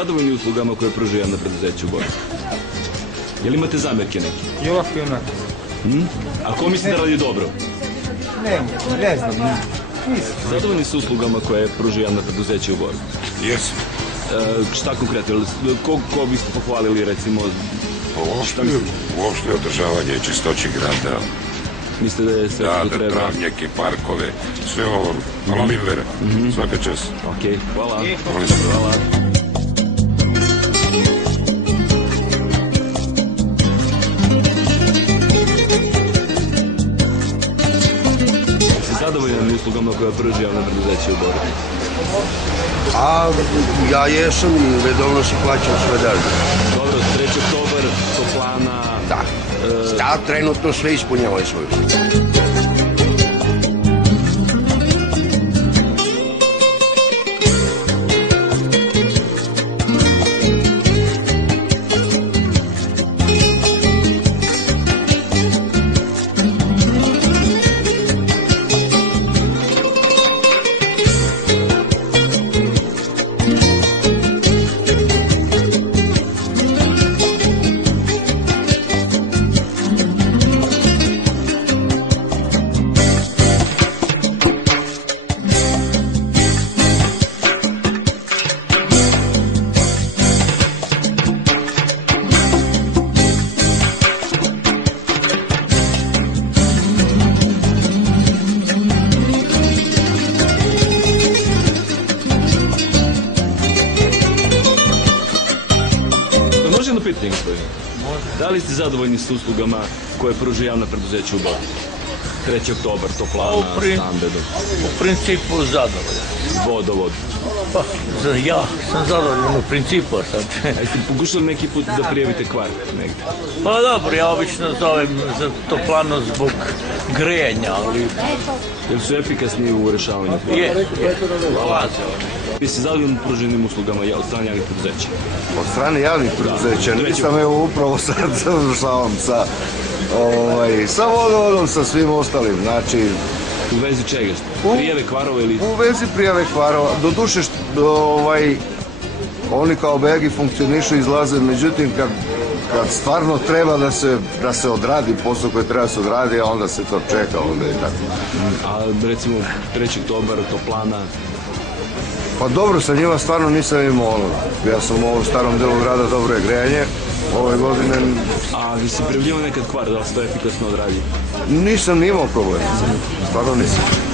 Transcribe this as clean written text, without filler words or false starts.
zadovoljni uslugama koje pruža javno preduzeće u Boru? Jel imate zamjerke neke? Još ima. A ko misli da radi dobro? Ne znam. Zadovoljni su uslugama koje pruža javno preduzeće u Boru? Jesam. Šta konkretno? Ko biste pohvalili, recimo? Uopšte održavanje čistoći grada. Mislite da je sve što treba? Da, travnjake, parkove, sve ovo, malo mi vere, svaka čast. Ok, hvala. Hvala. Zadovoljan uslugama koje pruža javno preduzeće u Boru? A ja jesam i redovno si plaćam sve dalje. Dobro, 3. oktobar, toplana... Da, trenutno sve ispunjavaju svoju. Može jedno pitanje, gospodine? Da li ste zadovoljni s uslugama koje pruža javna preduzeća u Boru? 3. oktobar, toplana, stambedo. U principu zadovoljan. Vodovod. Pa, ja sam zadovoljan u principu sad. Jeste pokušali neki put da prijavite kvar negdje? Pa dobro, ja obično zovem za toplanu zbog grijanja, ali... Jel su efikasni u rešavanju? Je, dolaze oni. Vi ste zadovoljni pruženim uslugama od strane javnih preduzeća? Od strane javnih preduzeća, nisam evo upravo sad završavam sa vodovodom, sa svim ostalim, znači... U vezi čega ste? Prijave kvarova ili... U vezi prijave kvarova, doduše oni kao begi funkcionišu, izlaze, međutim kad stvarno treba da se odradi posao koji treba se odradi, a onda se to čeka, onda je tako. A recimo 3. oktobar, toplana... Pa dobro, sa njima stvarno nisam imao ja sam u ovom starom delu grada, dobro je grejanje, ove godine... A vi se prijavljivao nekad kvar, da li se to efikasno odradi? Nisam ni imao problema, stvarno nisam.